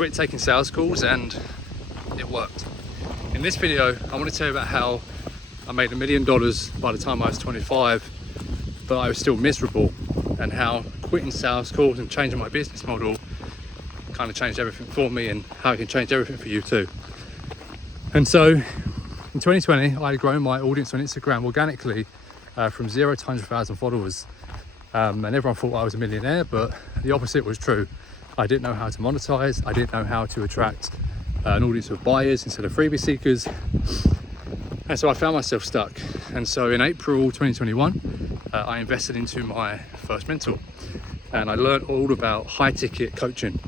quit taking sales calls and it worked. In this video, I want to tell you about how I made $1 million by the time I was 25, but I was still miserable, and how quitting sales calls and changing my business model kind of changed everything for me, and how it can change everything for you too. And so in 2020, I had grown my audience on Instagram organically from 0 to 100,000 followers. And everyone thought I was a millionaire, but the opposite was true. I didn't know how to monetize. I didn't know how to attract an audience of buyers instead of freebie seekers. And so I found myself stuck. And so in April 2021, I invested into my first mentor, and I learned all about high ticket coaching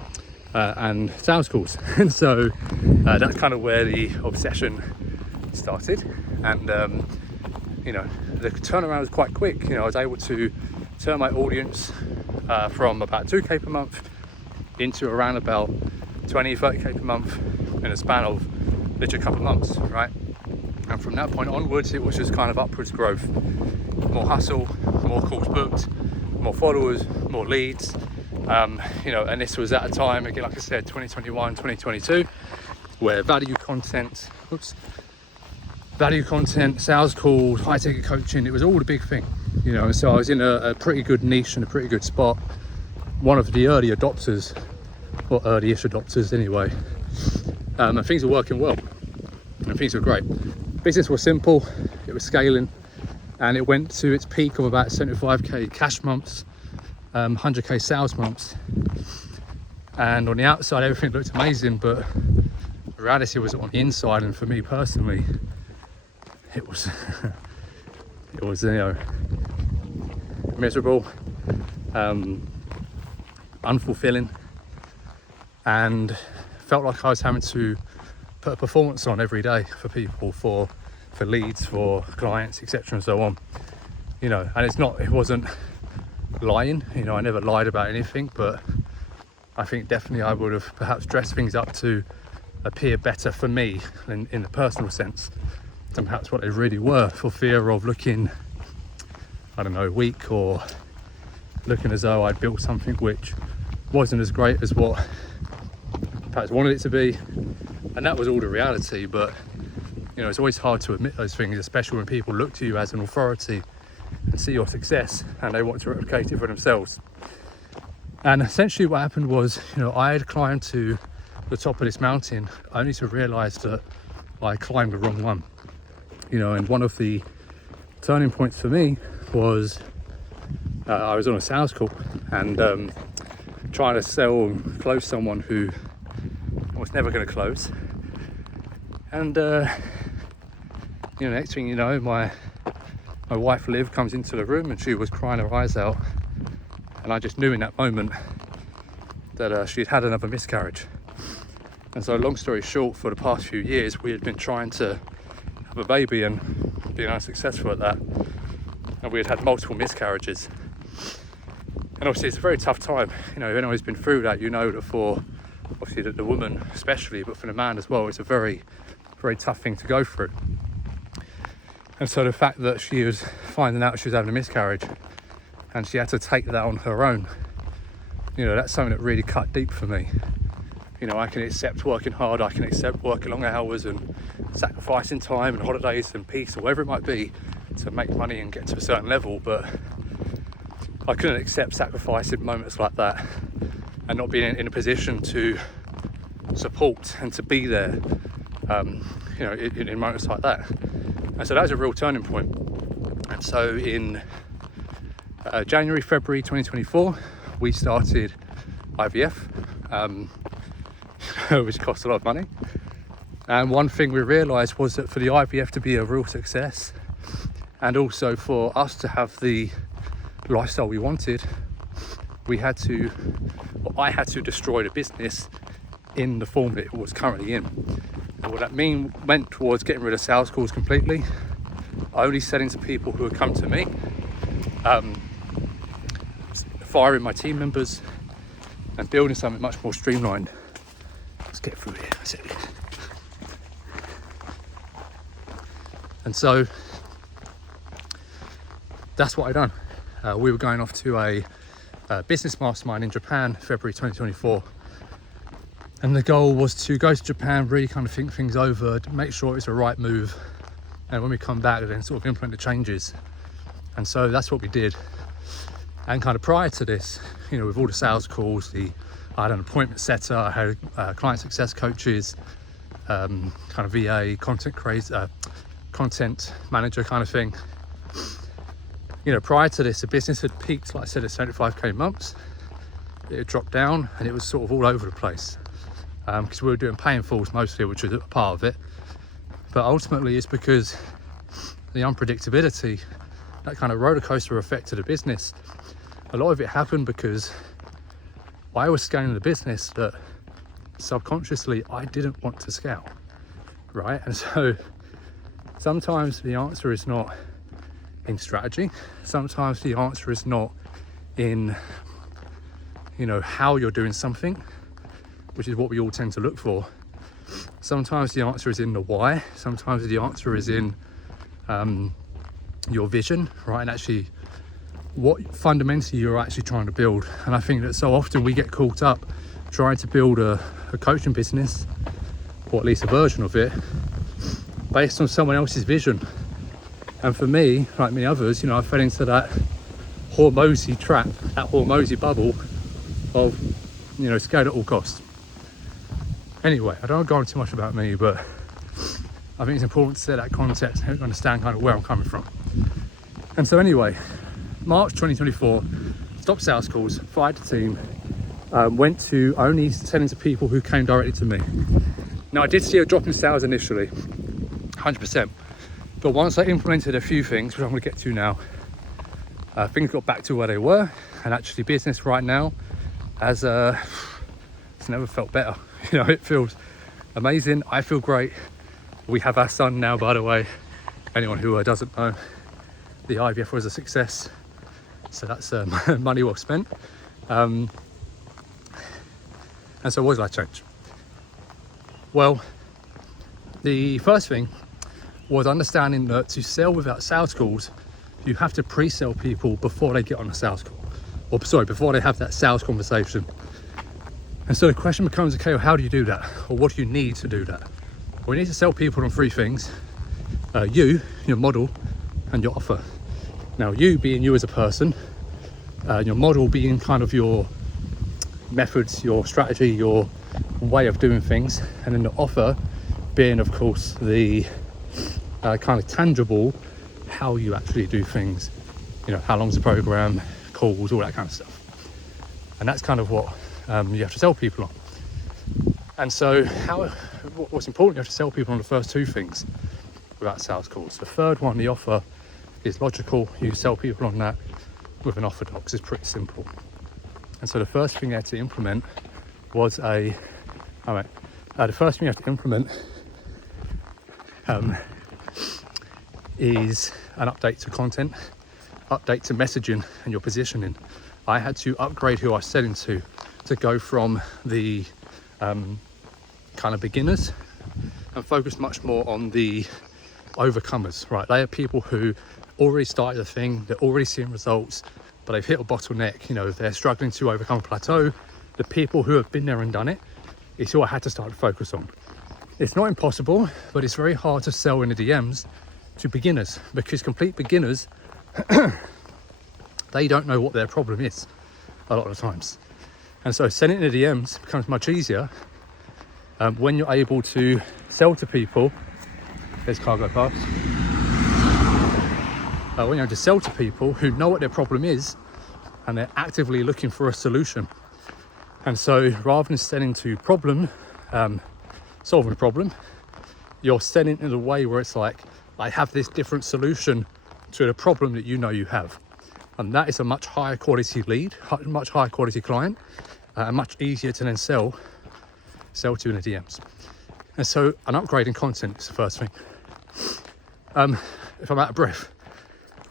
and sales calls. And so that's kind of where the obsession started. And the turnaround was quite quick. I was able to turn my audience from about 2k per month into around about 20-30k per month in a span of literally a couple of months, right? And from that point onwards, it was just kind of upwards growth. More hustle, more calls booked, more followers, more leads. And this was at a time, again, like I said, 2021, 2022, where value content, sales calls, high ticket coaching, it was all the big thing. So I was in a pretty good niche and a pretty good spot. One of the early adopters, or early-ish adopters anyway. And things were working well, and things were great. Business was simple, it was scaling, and it went to its peak of about 75k cash months, 100k sales months. And on the outside, everything looked amazing, but the reality was on the inside, and for me personally, it was miserable, unfulfilling, and felt like I was having to put a performance on every day for people, for leads, for clients, etc. and so on. And it wasn't lying. I never lied about anything, but I think definitely I would have perhaps dressed things up to appear better for me in the personal sense than perhaps what they really were, for fear of looking, weak, or looking as though I'd built something which wasn't as great as what perhaps wanted it to be. And that was all the reality, but it's always hard to admit those things, especially when people look to you as an authority and see your success and they want to replicate it for themselves. And essentially what happened was, I had climbed to the top of this mountain only to realize that I climbed the wrong one. And one of the turning points for me was I was on a sales call and trying to sell and close someone who was never going to close. And next thing you know, my wife Liv comes into the room and she was crying her eyes out, and I just knew in that moment that she'd had another miscarriage. And so, long story short, for the past few years we had been trying to have a baby and being unsuccessful at that, and we had multiple miscarriages. And obviously it's a very tough time. If anyone's been through that, that for obviously the woman especially, but for the man as well, it's a very, very tough thing to go through. And so the fact that she was finding out she was having a miscarriage and she had to take that on her own, that's something that really cut deep for me. I can accept working hard, I can accept working long hours and sacrificing time and holidays and peace or whatever it might be to make money and get to a certain level, but I couldn't accept sacrificing moments like that and not being in a position to support and to be there, in moments like that. And so that was a real turning point. And so in January, February 2024, we started IVF, which cost a lot of money. And one thing we realised was that for the IVF to be a real success, and also for us to have the lifestyle we wanted, I had to destroy the business in the form that it was currently in. And what that meant was getting rid of sales calls completely, only selling to people who would come to me, firing my team members, and building something much more streamlined. Let's get through here. That's it. And so that's what I done. We were going off to a business mastermind in Japan, February 2024. And the goal was to go to Japan, really kind of think things over, make sure it's the right move, and when we come back then sort of implement the changes. And so that's what we did. And kind of prior to this, you know, with all the sales calls, I had an appointment setter, I had client success coaches, kind of VA, content manager kind of thing. You know, prior to this, the business had peaked, like I said, at 75k months. It had dropped down and it was sort of all over the place. Because we were doing pay in fulls mostly, which was a part of it. But ultimately it's because the unpredictability, that kind of roller coaster effect to the business, a lot of it happened because I was scaling the business that subconsciously I didn't want to scale, right? And so sometimes the answer is not in strategy. Sometimes the answer is not in, you know, how you're doing something, which is what we all tend to look for. Sometimes the answer is in the why. Sometimes the answer is in your vision, right? And actually what fundamentally you're actually trying to build. And I think that so often we get caught up trying to build a coaching business, or at least a version of it, based on someone else's vision. And for me, like many others, you know, I fell into that Hormozy trap, that Hormozy bubble of, you know, scale at all costs. Anyway, I don't want to go on too much about me, but I think it's important to set that context and understand kind of where I'm coming from. And so anyway, March 2024, stopped sales calls, fired the team, went to only selling to people who came directly to me. Now I did see a drop in sales initially, 100%. But once I implemented a few things, which I'm going to get to now, things got back to where they were. And actually business right now has it's never felt better. You know, it feels amazing. I feel great. We have our son now, by the way. Anyone who doesn't know, the IVF was a success. So that's money well spent. And so what did I change? Well, the first thing was understanding that to sell without sales calls, you have to pre-sell people before they get on a sales call. Or sorry, before they have that sales conversation. And so the question becomes, okay, well, how do you do that? Or what do you need to do that? Well, we need to sell people on three things. You, your model, and your offer. Now, you being you as a person, your model being kind of your methods, your strategy, your way of doing things, and then the offer being, of course, the kind of tangible, how you actually do things. You know, how long's the program, calls, all that kind of stuff. And that's kind of what you have to sell people on. And so what's important, you have to sell people on the first two things without sales calls. The third one, the offer, is logical. You sell people on that with an offer docs. It's pretty simple. And so the first thing you had to implement was the first thing you have to implement is an update to content, update to messaging and your positioning. I had to upgrade who I was selling to go from the kind of beginners and focus much more on the overcomers, right? They are people who already started the thing, they're already seeing results, but they've hit a bottleneck, you know, they're struggling to overcome a plateau. The people who have been there and done it, it's who I had to start to focus on. It's not impossible, but it's very hard to sell in the DMs to beginners, because complete beginners, they don't know what their problem is a lot of the times. And so selling in the DMs becomes much easier when you're able to sell to people. There's cargo parts. When you're able to sell to people who know what their problem is and they're actively looking for a solution. And so rather than selling to solving a problem, you're selling in a way where it's like, I have this different solution to the problem that you know you have. And that is a much higher quality lead, much higher quality client, and much easier to then sell to in the DMs. And so an upgrade in content is the first thing. If I'm out of breath,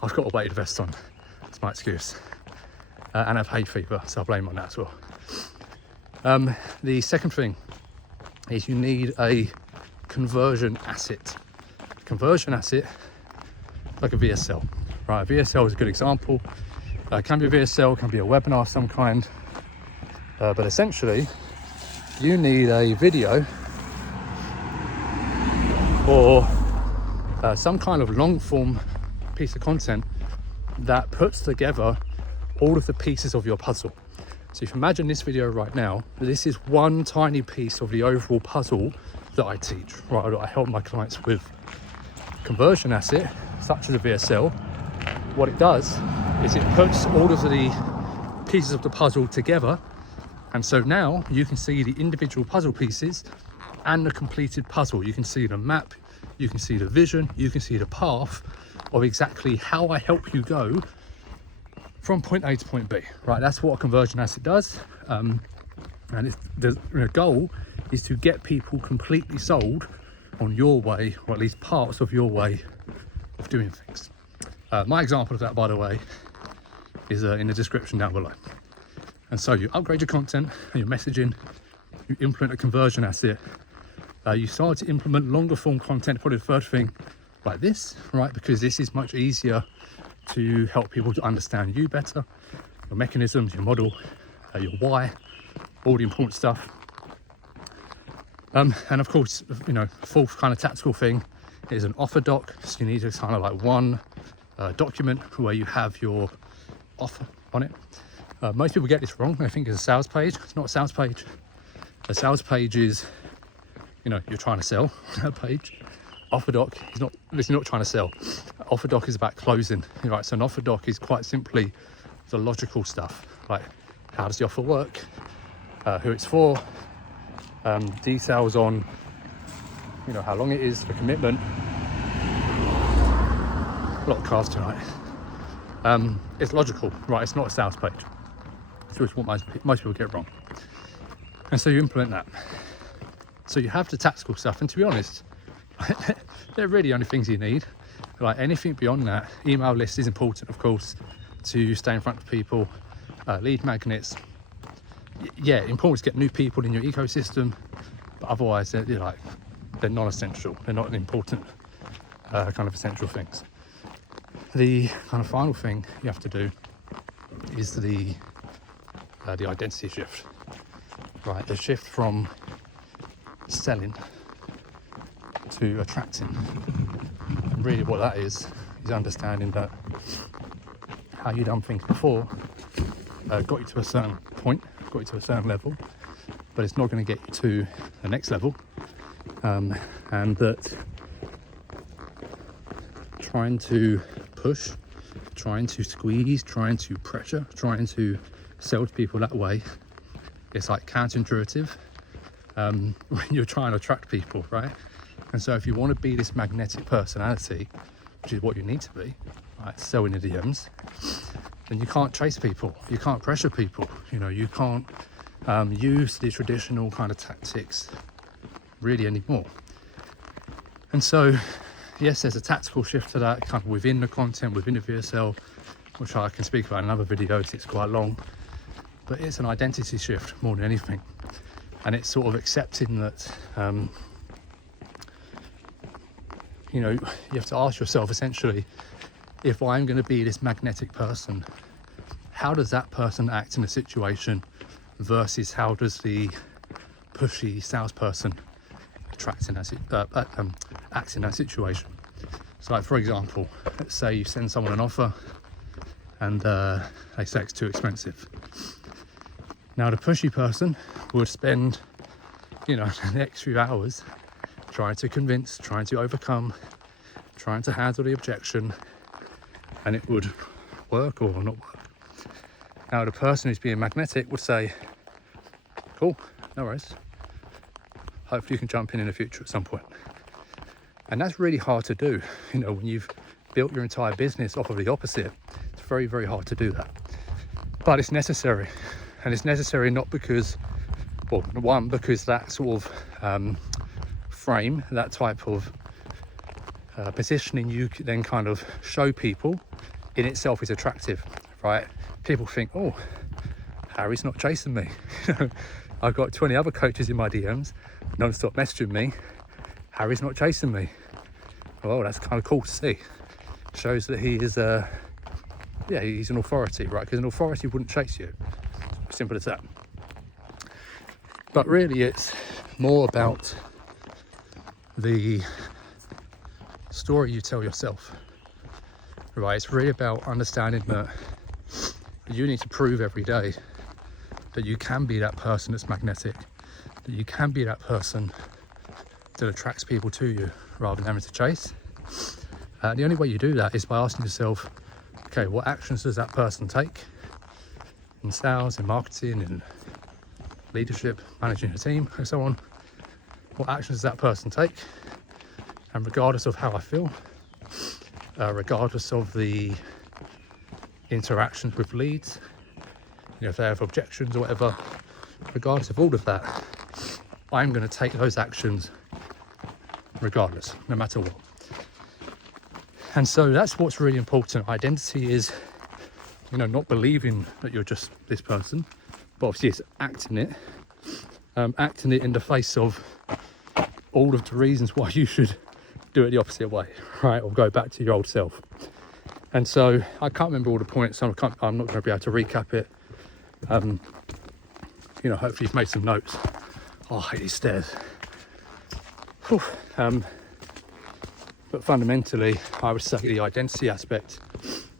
I've got a weighted vest on. That's my excuse. And I've hay fever, so I'll blame on that as well. The second thing is you need a conversion asset. Conversion asset, like a VSL, right? A VSL is a good example. It can be a VSL, can be a webinar of some kind. But essentially, you need a video or some kind of long form piece of content that puts together all of the pieces of your puzzle. So if you imagine this video right now, this is one tiny piece of the overall puzzle that I teach, right, that I help my clients with. Conversion asset, such as a VSL, what it does is it puts all of the pieces of the puzzle together, and so now you can see the individual puzzle pieces and the completed puzzle. You can see the map, you can see the vision, you can see the path of exactly how I help you go from point A to point B, right? That's what a conversion asset does. And the goal is to get people completely sold on your way, or at least parts of your way of doing things. My example of that, by the way, is in the description down below. And so you upgrade your content and your messaging, you implement a conversion asset, you start to implement longer form content, probably the third thing, like this, right? Because this is much easier to help people to understand you better, your mechanisms, your model, your why, all the important stuff. And of course, you know, fourth kind of tactical thing is an offer doc. So you need to kind of like one document where you have your offer on it. Most people get this wrong. They think it's a sales page. It's not a sales page. A sales page is, you know, you're trying to sell that page. Offer doc is not, it's not trying to sell. Offer doc is about closing, right? So an offer doc is quite simply the logical stuff, like how does the offer work, who it's for, details on, you know, how long it is, the commitment. A lot of cars tonight. It's logical, right? It's not a sales page. It's what most people get wrong. And so you implement that. So you have the tactical stuff, and to be honest, they're really only things you need. Like anything beyond that, email list is important, of course, to stay in front of people. Lead magnets, yeah, important to get new people in your ecosystem, but otherwise they're non-essential. They're not an important kind of essential things. The kind of final thing you have to do is the identity shift, right? The shift from selling to attracting. And really what that is understanding that how you done things before got you to a certain point, got you to a certain level, but it's not going to get you to the next level, and that trying to push, trying to squeeze, trying to pressure, trying to sell to people that way, it's like counterintuitive when you're trying to attract people, right? And so if you want to be this magnetic personality, which is what you need to be, right, selling idioms, then you can't chase people, you can't pressure people, you know, you can't use the traditional kind of tactics really anymore. And so yes, there's a tactical shift to that kind of within the content, within the VSL, which I can speak about in another video, it's quite long, but it's an identity shift more than anything. And it's sort of accepting that you know, you have to ask yourself essentially, if I'm going to be this magnetic person, how does that person act in a situation versus how does the pushy salesperson act in that situation? So like, for example, let's say you send someone an offer and they say it's too expensive. Now the pushy person would spend, you know, the next few hours trying to convince, trying to overcome, trying to handle the objection, and it would work or not work. Now the person who's being magnetic would say, cool, no worries, hopefully you can jump in the future at some point. And that's really hard to do, you know, when you've built your entire business off of the opposite. It's very, very hard to do that, but it's necessary. And it's necessary not because, well, one, because that sort of frame, that type of positioning you then kind of show people in itself is attractive, right? People think, oh, Harry's not chasing me. I've got 20 other coaches in my DMs non-stop messaging me, Harry's not chasing me. Well, that's kind of cool to see. Shows that he is he's an authority, right? Because an authority wouldn't chase you. Simple as that. But really it's more about the story you tell yourself, right? It's really about understanding that you need to prove every day that you can be that person that's magnetic, that you can be that person that attracts people to you rather than having to chase. The only way you do that is by asking yourself, okay, what actions does that person take in sales, in marketing, in leadership, managing a team, and so on? What actions does that person take? And regardless of how I feel, regardless of the interactions with leads, you know, if they have objections or whatever, regardless of all of that, I'm going to take those actions regardless, no matter what. And so that's what's really important. Identity is, you know, not believing that you're just this person, but obviously it's acting it in the face of all of the reasons why you should do it the opposite way, right? Or go back to your old self. And so I can't remember all the points, so I'm not going to be able to recap it. You know, hopefully you've made some notes. Oh, I hate these stairs. Whew. But fundamentally, I would say the identity aspect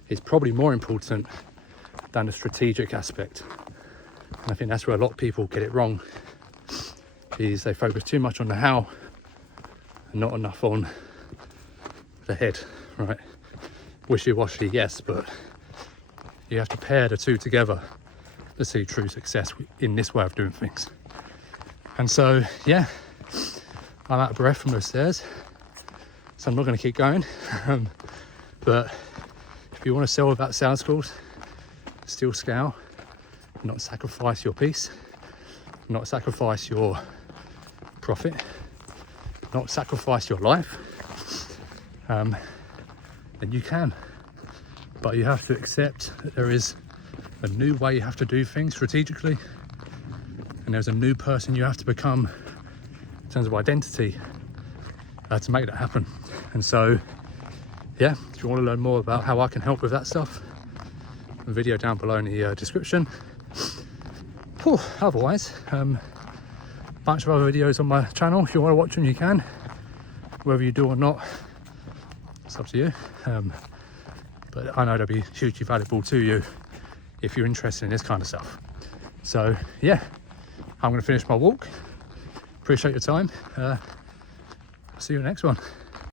is probably more important than the strategic aspect. And I think that's where a lot of people get it wrong, is they focus too much on the how and not enough on the head, right? Wishy-washy, yes, but you have to pair the two together to see true success in this way of doing things. And so, yeah, I'm out of breath from those stairs, so I'm not going to keep going. But if you want to sell without sales calls, still scale, not sacrifice your peace, not sacrifice your profit, not sacrifice your life, then you can. But you have to accept that there is a new way you have to do things strategically, and there's a new person you have to become in terms of identity to make that happen. And so, yeah, if you want to learn more about how I can help with that stuff, the video down below in the description. Whew, otherwise, bunch of other videos on my channel. If you want to watch them, you can. Whether you do or not, it's up to you. But I know they'll be hugely valuable to you if you're interested in this kind of stuff. So yeah, I'm going to finish my walk. Appreciate your time. See you in the next one.